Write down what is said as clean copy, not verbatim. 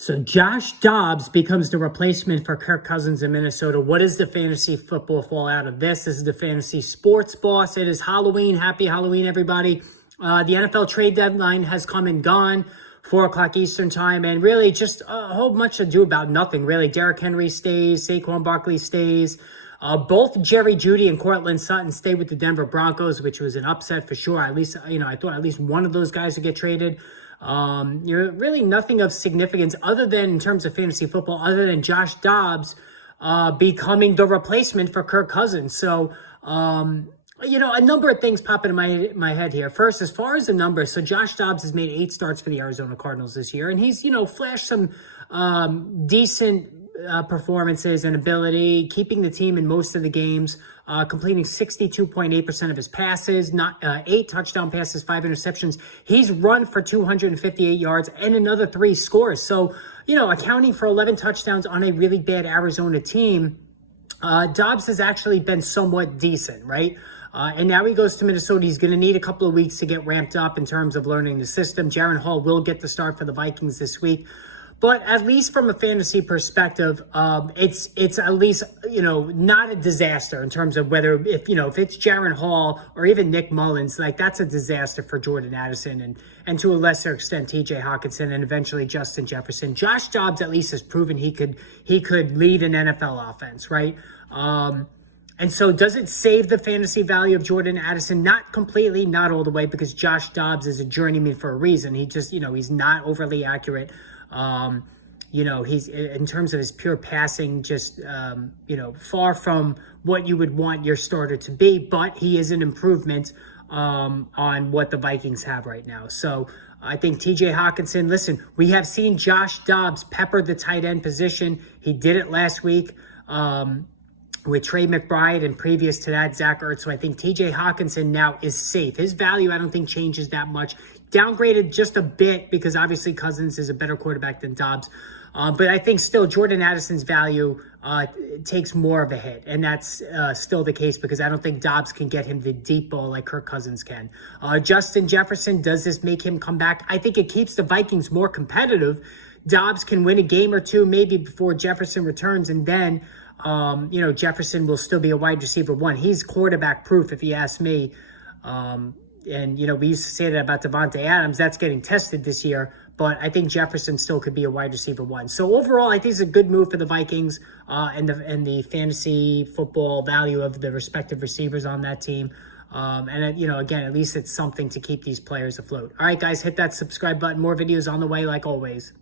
So Josh Dobbs becomes the replacement for Kirk Cousins in Minnesota. What does the fantasy football fall out of this? This is the fantasy sports boss. It is Halloween. Happy Halloween, everybody. The NFL trade deadline has come and gone, 4 o'clock Eastern time, and really just a whole bunch ado about nothing, really. Derrick Henry stays, Saquon Barkley stays. Both Jerry Jeudy and Cortland Sutton stay with the Denver Broncos, which was an upset for sure. At least, I thought at least one of those guys would get traded. You're really nothing of significance other than in terms of fantasy football, other than Josh Dobbs becoming the replacement for Kirk Cousins. So, a number of things pop into my head here. First, as far as the numbers, so Josh Dobbs has made 8 starts for the Arizona Cardinals this year, and he's, flashed some decent performances and ability, keeping the team in most of the games, completing 62.8% of his passes, 8 touchdown passes, 5 interceptions. He's run for 258 yards and another 3 scores. So, accounting for 11 touchdowns on a really bad Arizona team, Dobbs has actually been somewhat decent, right? And now he goes to Minnesota. He's going to need a couple of weeks to get ramped up in terms of learning the system. Jaron Hall will get the start for the Vikings this week. But at least from a fantasy perspective, it's at least, not a disaster in terms of whether if it's Jaron Hall or even Nick Mullins, like that's a disaster for Jordan Addison and to a lesser extent TJ Hockenson and eventually Justin Jefferson. Josh Dobbs at least has proven he could lead an NFL offense, right? And so does it save the fantasy value of Jordan Addison? Not completely, not all the way, because Josh Dobbs is a journeyman for a reason. He just, he's not overly accurate. He's in terms of his pure passing, just, far from what you would want your starter to be, but he is an improvement on what the Vikings have right now. So I think TJ Hockenson, listen, we have seen Josh Dobbs pepper the tight end position. He did it last week with Trey McBride, and previous to that, Zach Ertz. So I think TJ Hockenson now is safe. His value, I don't think, changes that much. Downgraded just a bit because obviously Cousins is a better quarterback than Dobbs. But I think still Jordan Addison's value takes more of a hit. And that's still the case because I don't think Dobbs can get him the deep ball like Kirk Cousins can. Justin Jefferson, does this make him come back? I think it keeps the Vikings more competitive. Dobbs can win a game or two maybe before Jefferson returns, and then Jefferson will still be a wide receiver 1. He's quarterback proof if you ask me. And, we used to say that about Devontae Adams. That's getting tested this year. But I think Jefferson still could be a wide receiver 1. So overall, I think it's a good move for the Vikings and the fantasy football value of the respective receivers on that team. Again, at least it's something to keep these players afloat. All right, guys, hit that subscribe button. More videos on the way like always.